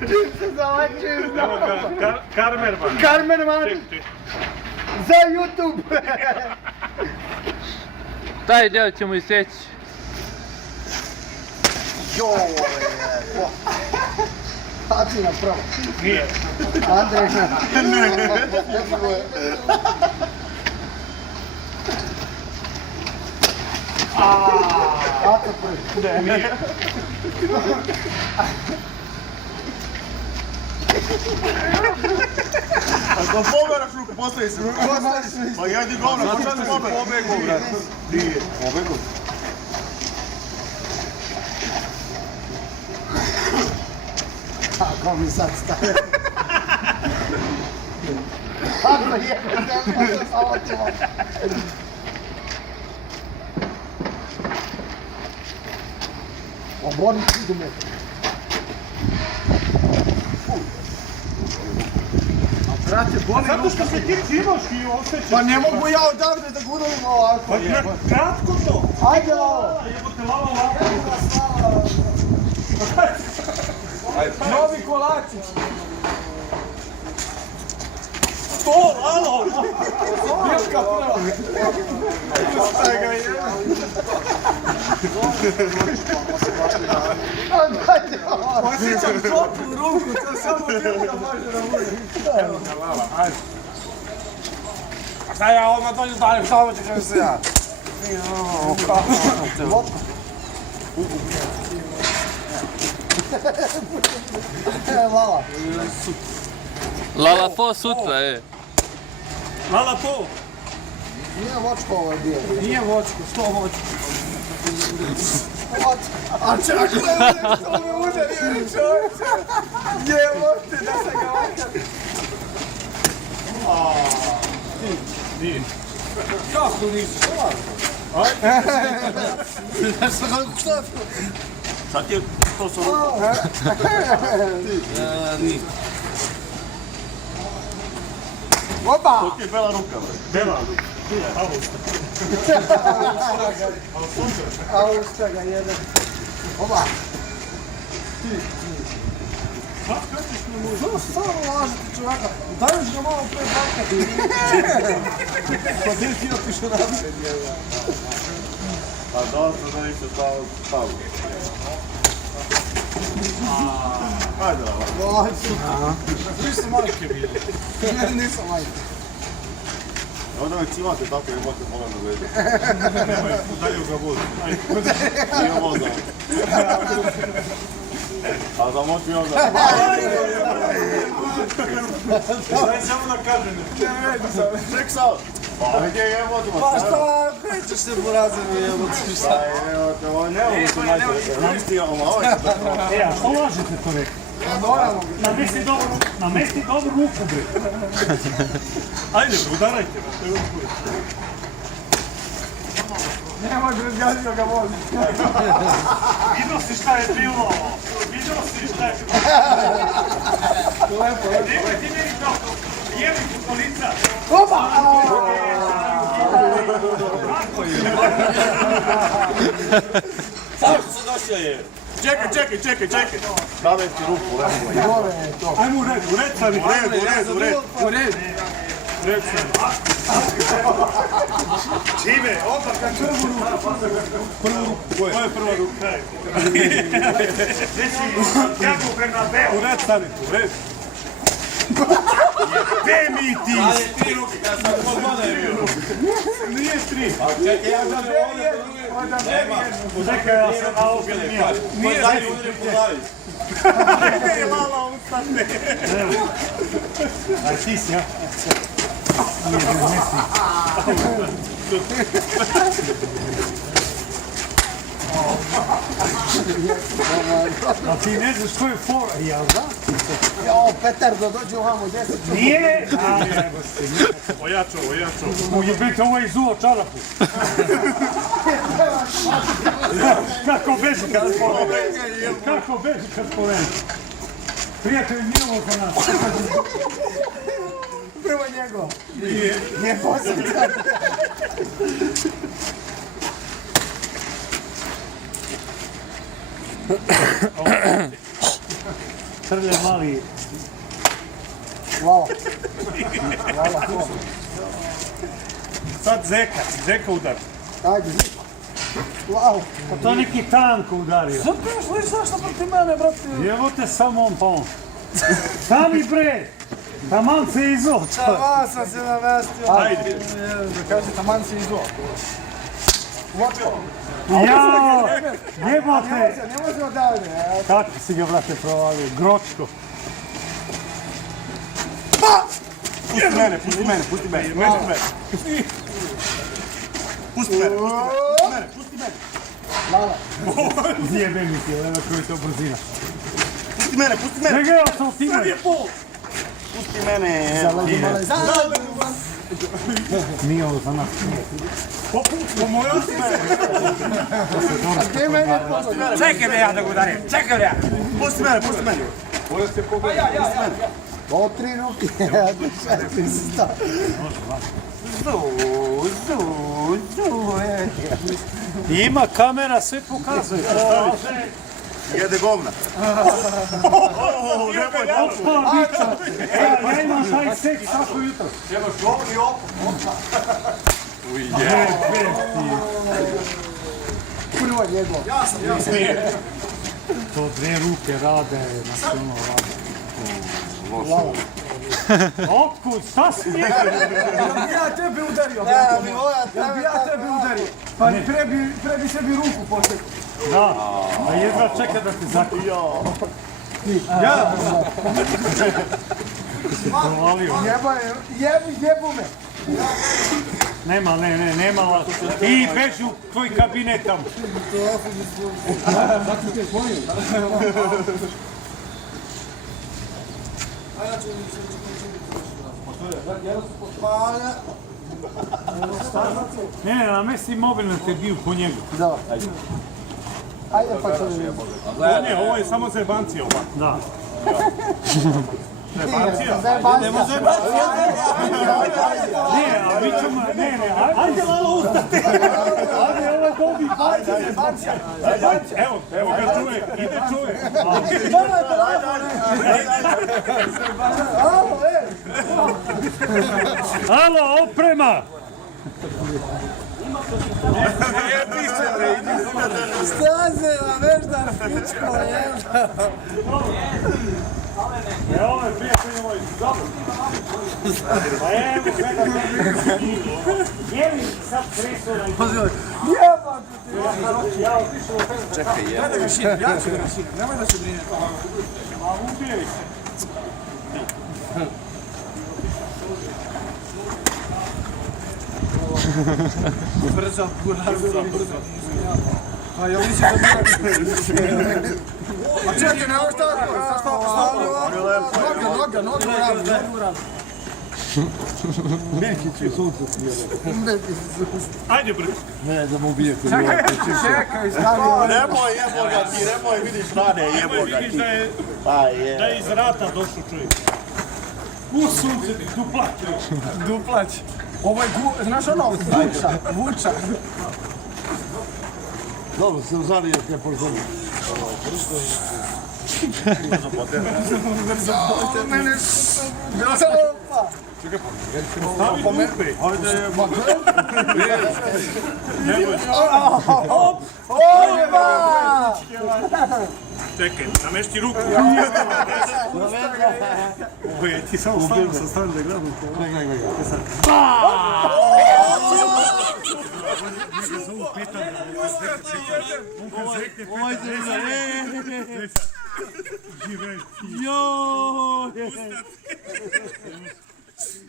Čim se zalačim, Karmerman. Karmerman. Za YouTube. Taj dio ćemo isjeći. Joj, Haci na pravo. Nije. Andrej na... Haca prvi. Nije. Ako poberaš ruku, postavi se. Pa ja ti govno, pa šta ti pobegao, brat? Nije. Pobegao? Kako mi sad staje? Kako je? Obori ti me. Brate, boli Zato što se ti cimaš i osjećaš. Pa ne mogu ja odavde da guravim ovako. Pa kratko to. Ajde ovo. Jebote, lava ovako. Novi kolačić. To, alo. Viška prva. Šta ga je? Ajde ovo. Osjećam toplu ruku, to samo Vilka može da bude. Evo ga, lava, ajde. A šta ja odmah dođu dalje, samo ćeš mi se ja. Lala. Lala po sutra, e. Lala to. Nije vočko ovo je bio. Nije vočko, što vočko? A čak to me udari, čovječe. Jevote da se ga okada. Nije. Kako nisi? Šta ti je to sa rukom? Nije. Opa! To ti je bela ruka, bre. Bela. Austa ga jedan. Oba! Što samo lažete čovjeka? Dajuš ga malo pre bakati. Pa gdje ti otišao napred, jeva? A dobro da niste stavu. Ajde, lava. Oj, super. Nisam majke bili. Nisam majke. Onda me cimate tako i imate pola na ledu. Dalje ga vodu. Nije voda. A da moći onda. Daj samo da kažem. Ček sad. Pa gdje je vodima? Pa šta, krećeš se burazem i jebote, šta? Ovo ne mogu se majke. Namisti ovo, ovo je se da E, a što lažete to rekao? Moramo ga. Namesti dobru ruku, bre. Ajde, udarajte. Ne može, razgazio ga vozi. Vidio si šta je bilo. Vidio si šta je bilo. Lepo, lepo. Nemoj ti meni to. Jebik u kolica. Opa! Samo što se nosio je. Čekaj. Stavaj ti ruku, lepo. Dole je to. Ajmo u red sami. U red. Čime? Opa, kad prvu ruku. Koja je prva ruka? Kako Bernabeu? U red stavite, u red. Gde mi ti? Ali 3 ruke, kada sam kod voda je bio. Nije 3. Čekaj, ja gledam ovdje. Nema. Čekaj, ja sam na ovo nije. Nije dalje udarim po glavi. Čekaj, Lala, ustane. Aj, ti si, ja? Nije, ne si. A ti ne znaš ko je fora, jel da? Jo, Petar, da dođe ovamo 10. Nije! A, nego si. Ojačo. Ujebite, ovo je izuo čarapu. Kako beži kad spomenu. Prijatelj, nije ovo za nas. Prvo njegov. Nije. Nije posljedica. Trlje mali. Hvala. Hvala, hvala. Sad Zeka udar. Ajde. Hvala. Pa to neki tanko udario. Zato još liš zašto protiv mene, brate? Evo te samo on pa on. Stani bre! Taman se izo. Taman sam se navestio. Ajde. Kaže, taman se izo. Ovako. Jao! Jebote! Ne možemo dalje. Kako si ga, brate, provalio? Gročko. Pusti mene. Lala. Zjebe mi ti, evo koji je to brzina. Pusti mene. Čega je to ti me? Pusti mene. Nije ovo za nas. Gdje meni je pogodio? Čekaj me ja da ga udarim, čekaj me ja. Pusti mene. Ovo 3 ruke. 4 sta. Ima kamera, sve pokazuje. Jede govna. Opa, bića! Ja imam taj seks svako jutro. Imaš govni i Prvo njegov. To 2 ruke rade na silno rade. Lala. Otkud, šta smije? Ja bi ja tebe udario. Ja bi ja tebe udario. Pa pre bi sebi ruku potekao. Da, a jedva čeka da te zakuje. Ja. Provalio. Jebu me. Nema, nema. I beži u tvoj kabinet tamo. Ne, namesti mobil na te biju po njegu. Da. Ajde pa ću vidjeti. Ne, ovo je samo za jebancija ovako. Da. Jebancija? Zajebancija. Ne, a mi ćemo, ajde malo ustate. Ajde, ovo je dobi. Evo ga čuje, ide čuje. Alo, oprema! Staze na veždar pičko, jebda. Evo me, prijatelji moji, dobro. Pa evo, sve da te... Jeli sad presora i... Jebate ti. Ja otišao u pesu. Čekaj, Ja da ga šinem, ja ću ga šinem, nemoj da se brine. A ubijaj se. Brzo, brzo. A ja mislim da bi... A čekaj, nema šta tako. Noga radi. Mirkić sunce smijelo. Ajde, brzo. Ne, da mu ubije kod njega. Čekaj, stavi. Nemoj ga ti, nemoj vidiš rane, jebo ga Vidiš ti. da je iz rata došao čovjek. U sunce, duplać. Duplać. Ovo je, znaš ono, vuča. Dobro, se uzali je te poželji. Mene... Opa! Stavi dupe. Opa! Čekaj, namešti ruku. Ti samo stavim da gledam.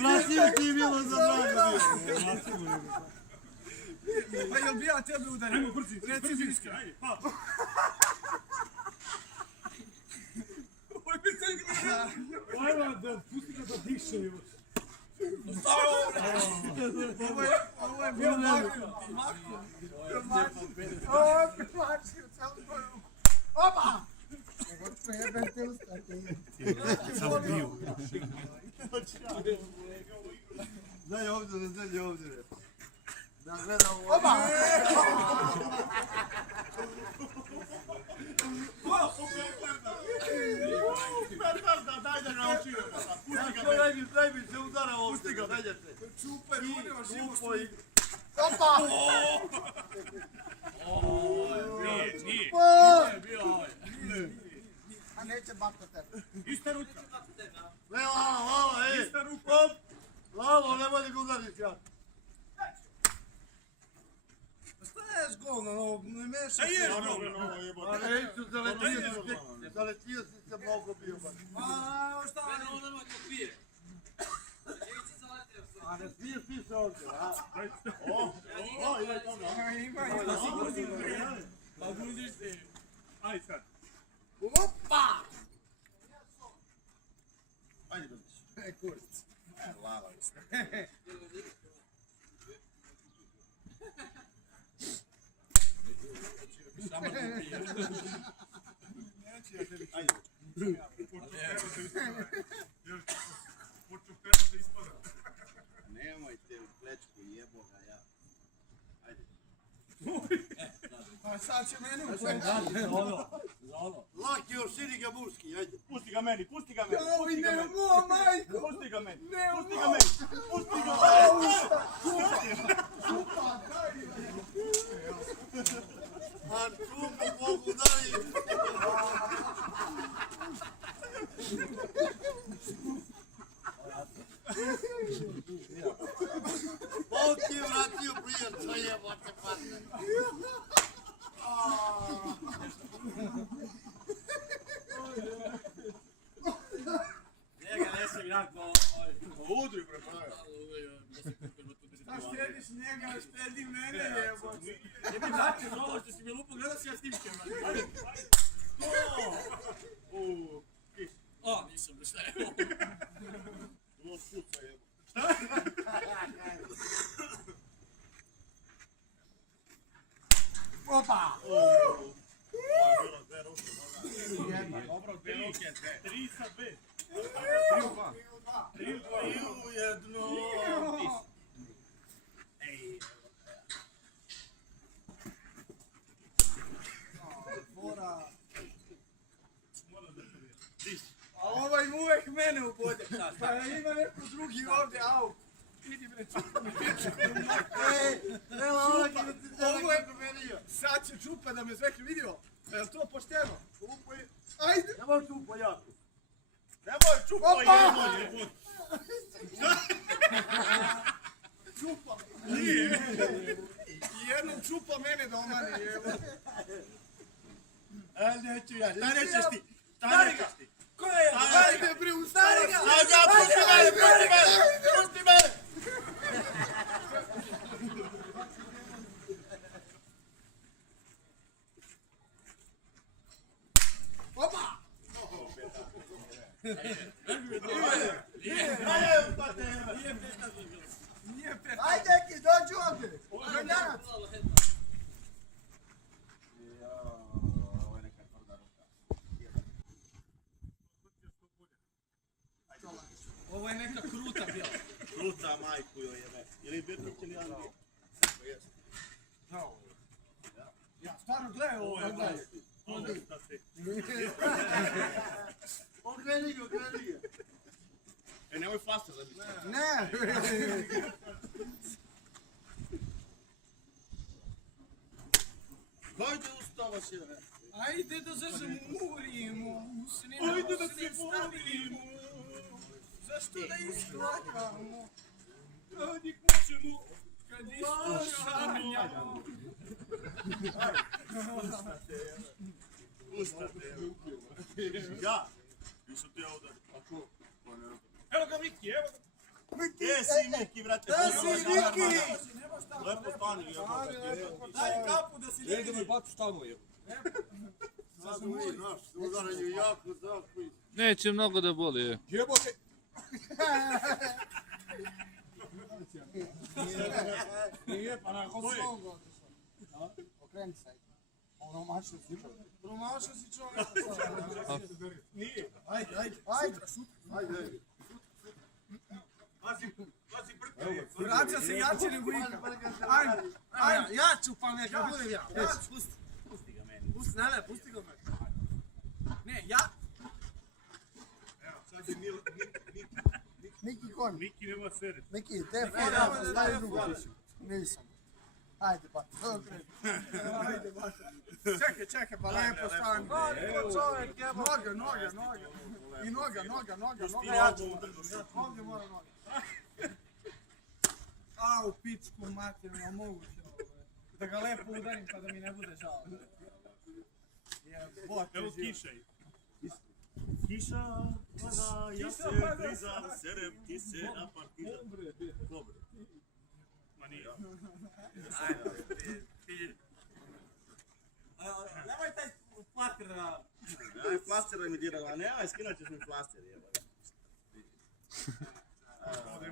Vratio ti je bilo za drago. Pa jel bi ja tebe udario? Ajmo brzi, reci iskreno, ajde, pa. Ajmo da pusti ga da diše još. Ovo je bio makro. Ovo je primačio celu tvoju ruku. Opa! Ovo je jebem te ustake. Sam bio. Daj ovdje. Da gledam ovo. Opa! pusti ga, dajde se. Čupaj, budemo živo Čupo i... Opa! Nije. A neće bata tebe. Ista ruka. Ne, lava, ej! Ista ruka. Hop! Lavo, nemoj da ga udariš ja. Šta je zgovno, ne meša Šta je se. zgovno? A neću, zaletio si se mnogo bio. A, šta je? A ne smiješ ti se ovdje, a? Ide tamo. Ima. Pa budiš se. Aj sad. Opa! Ajde, Brdić. Kurac. Lava. Ajde. Nemojte u plečku, jebo ga ja. Ajde. A sad će meni u Laki još, sidi ga muški, ajde. Pusti ga meni. Oj, nemo, majko! Pusti ga meni. Nemo! Pusti ga Čupa, daj! A čupu Bogu daj. On ti je vratio prijatelja, jebote pate. Njega neće vjerojatno... Udri prepravio. A štediš njega, štedi mene, jebote. Ne bi znači za ovo što si mi lupo gledao si ja snimke. O, nisam baš ne. Ovo puca jebo. Opa! Dobro, 3 sa 5. Ujedno. Fora. A ovaj uvek mene ubode. Pa ima neko drugi ovdje, au. Idi bre, čupa mi. Evo ovdje da ti se Ovo je- neko promenio. Sad će čupa da me zvekli vidio. Je li to pošteno? Ajde. Nemoj čupo jako. Nemoj čupo Opa! jebo. Čupa. Nije. I jednom čupa mene da omane, evo. Neću ja, šta nećeš ti? Šta nećeš ti? Ko je? Ajde bre, ustari ga. Ajde, pusti mene, pusti mene, pusti mene! Opa. Nije pet. Ajde, ki, dođi ovdje. Granjanac. Ovo je neka kruta bila. Kruta majku joj jebe. Ili Betrović ili Andrija? Ja stvarno gledaj ovo. Okreni ga, okreni ga. E, nemoj fasta zabiti. Ne. Dojde ustavaš je. Ajde da zažmurimo, usnimo, Ajde da se stavimo. Zašto da isplakamo? Kad ih možemo. Kad isto sanjamo. Ustate. Ja. Nisu ti ovdje. Evo ga Miki, evo ga. Gdje si Miki, brate? Da si Miki! Lepo stani, jebote. Daj kapu da si Miki. Zažmuri, znaš, udaranju jako, znaš, koji... Neće mnogo da boli. Jebote. Nije, pa nakon svog otišao. Okreni se. Promašao si čovjek. Promašao si čovjek. Nije. Ajde, ajde. Ajde. Ajde. Vraća se jače nego ikad. Ajde, ajde. Ja ću pa neka budem ja. Ja ću, pusti. Pusti ga meni. Pusti, ne, pusti ga meni. Ne, ja. Evo, sad je Niki Miki kon. Miki nema sere. Miki, te fora, stavi drugo. Nisam. Ajde, pa. Čekaj, pa lepo stani. Čovjek, noga. I noga, jače. Ovdje mora noga. A, u pičku materinu, moguće. Da ga lepo udarim pa da mi ne bude žao. Evo kiša je. Kiša pada, ja se prizam, serem ti se na partizan. Dobre. Ma nije. Nemoj taj plaster da... Aj, flaster da mi dirala, a ne, aj, skinat ćeš mi flaster, jebate.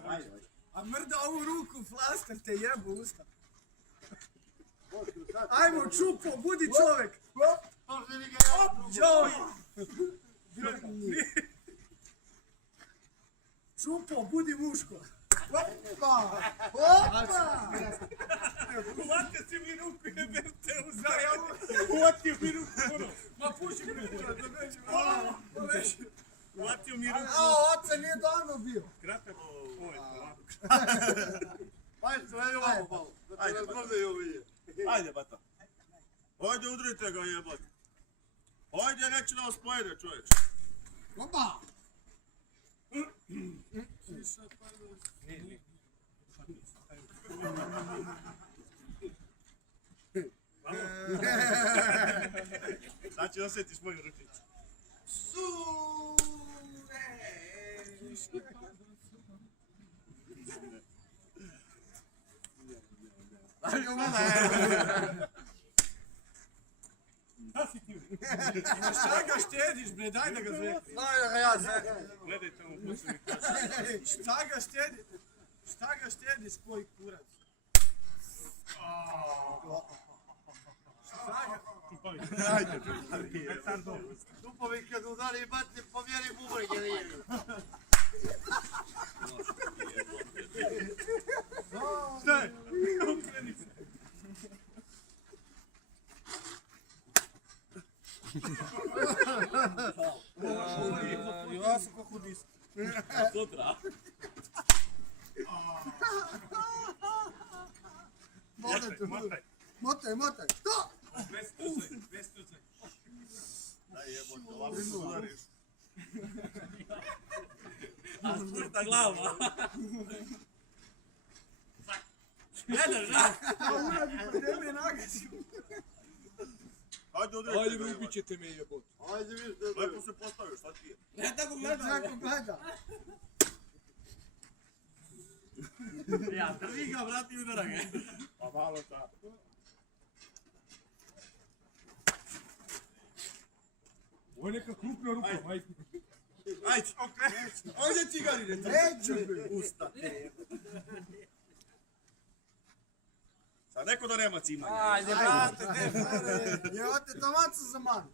Ajde. A mrda ovu ruku, flaster te jebu usta. Ajmo, Čupo, budi čovjek. Joj. Čupo, budi muško. Opa! Uvatio si mi ruku, jebem te u zajavu. Uvatio mi ruku, ono. Ma puši mi da nećemo. Uvatio mi ruku. A, oca nije davno bio. Kratak, ovo je ovako. Ajde, ajde ovamo malo. Ajde, ajde, bata. Ajde, udrite ga, jebate. Ajde, neće da vas pojede, čovječ. Opa! Sad će osjetiš moju ručicu. Šta ga štediš, bre, daj da ga zvekne. Daj da ga ja zvekne. Gledajte ovo posljednji kaš. Šta ga štediš, koji kurac? Tupavi. Ajde, čupavi. Već sam dobro. Tupovi kad udari bati, pomjeri bubrege nije. Šta je? Okreni se. Ja sam kako hudist. Sutra. Motaj. To! Bez tucaj. Daj jebote, ovako se udariš. A spušta glava. Gledaš, da? Gdje mi je nagazio? Ajde, udrite ga, jebote. ćete me jebot. Ajde, vidite. Lepo se postaviš, šta ti je? Ne tako Jako gleda. Ja, drži ga, vrati udara ga. Pa malo ta. Ovo je neka krupna ruka, majke. Ajde, ajde cigarine. Neću. Usta. Sad neko da nema cimanja. Ajde, brate, jevate tamaca za man.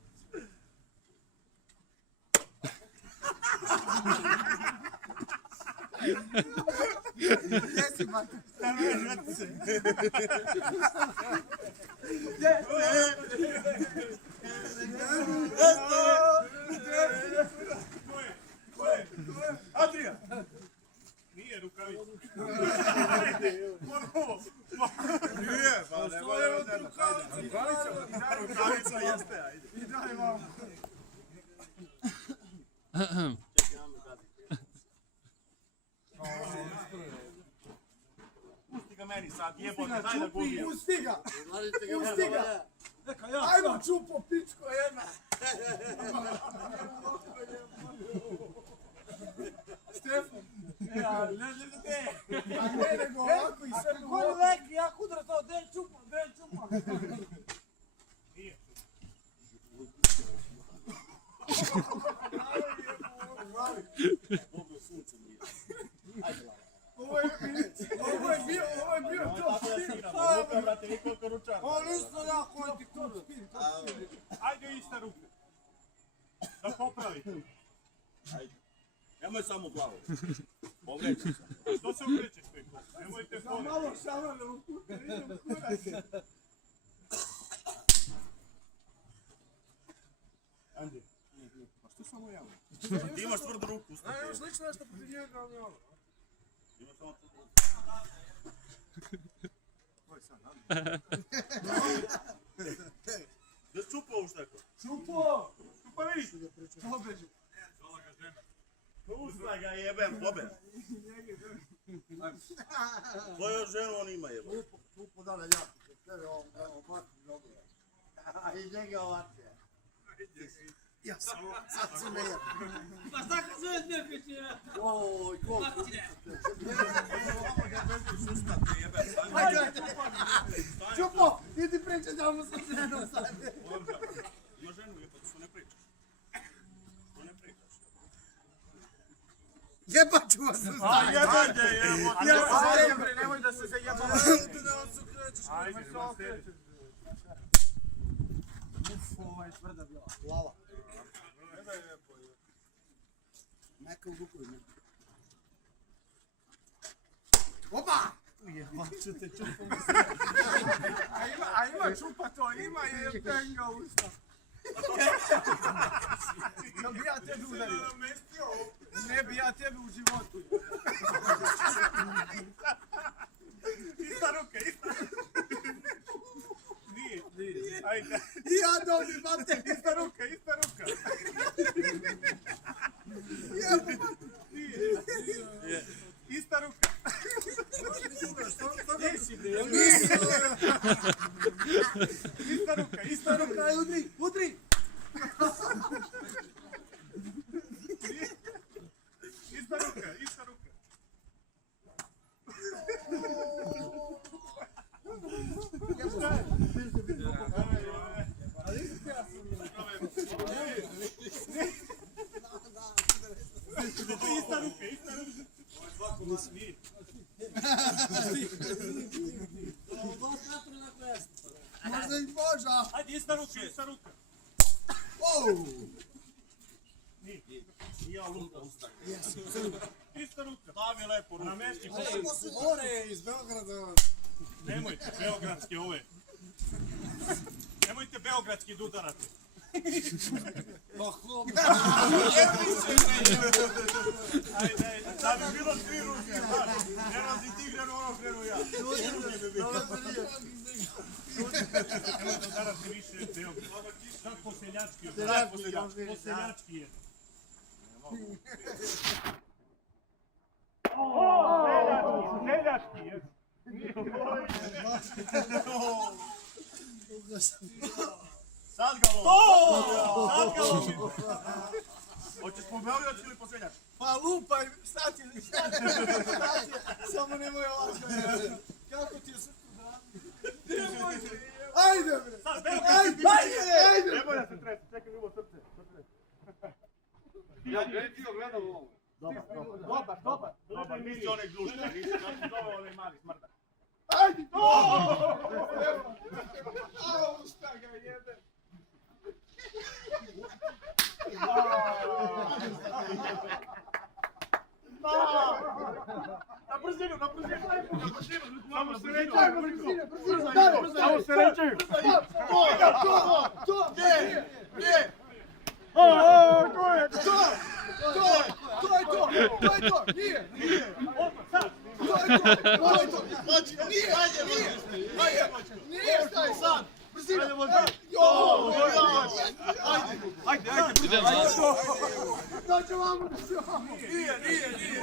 Gdje si, brate? Vrati se. Adrian! Nije rukavica. Nije, pa ne mora odjedno. Rukavica jeste, ajde. I daj vam. Pusti ga meni sad, jebote, daj da gubijem. Pusti ga. Ajmo, Čupo, pičko jedna. Stefan. Ja, ne znam te. A ne nego ovako i sve Ko je lek, ja kudra to, den čupa. Nije. Dobro, sunce nije. Ovo je bio to spin. Luka, brate, nikoliko ručara. Ovo isto ja koji ti to spin. Ajde ista ruka. Da popravi. Ajde. Nemoj samo glavu. Povreći se. Što se okrećeš, Peko? Nemojte Sam fore. malo šavala u kutu, idem kurac. Andi. Pa što samo ja. Ti imaš tvrdu ruku. Ne, imaš lično nešto protiv njega, ali ono. Ima samo tvrdu ruku. Koji sad, Gdje si čupao ovu šteko? Čupo! Čupa vidiš? Pobeđu. Uzmaj ga jebem, pobe. Koju ženu on ima jebem? Čupo da ja. Tebe ovom mati dobro. A i njega ovako je. Ja sam, sad si me jebem. Pa šta kad zove Dnjepić je? Oj, koliko. Ajde! Čupo, idi pričaj da mu sam ženom sad. Ima ženu jebem, što ne pričaš. Što ne pričaš. Jebat ću vas u A jebem je jebem! Ja sam jebem. Nemoj da se zajebamo. Ajde, se okrećeš. Ovo je tvrda bila. Glava. Neka u dukovi. Opa! Jebaću te čupom. A ima čupa to, ima je penga usta. Da bi ja tebi udario. Ne bi ja tebi u životu. Ista ruka, ista ruka. Nije. Ajde. I ja dođem, bate. Ista ruka. Ista ruka. Ista ruka. Aj, udri, udri. Ista ruka. Možda i možda. Ajde, ista ruka. Oh! Nije luka usta. Ista ruka. Stavi lepo ruku. Na meški. Ovo su more iz Beograda. Nemojte beogradski ove. Nemojte beogradski dudarati. Pa hom. Ajde. Da bi bilo 3 ruke, znaš. Ne razi ti grenu, ono grenu ja. 3 ruke bi bilo. Nemojte dudarati više beograd. Sad poseljački. Poseljački je. Seljački je. Sad ga lovim. Sad ga lovim. Hoćeš po Beograd ili po Seljački? Pa lupaj, šta ti je? Samo nemoj ovako. Kako ti je srcu brani? Ajde bre! Ajde! Nemoj da se tresi, čekaj mi ovo srce. Dobar, nisi onaj gluška, nisi zove onaj mali smrda. Ajde! Au, šta ga jebe? Na brzinu. Samo se reći. Samo se reći. To! Gdje? To je. Nije! Nije, staj sad! Brzina! Idemo. Dođe vamo da se ovo! Nije!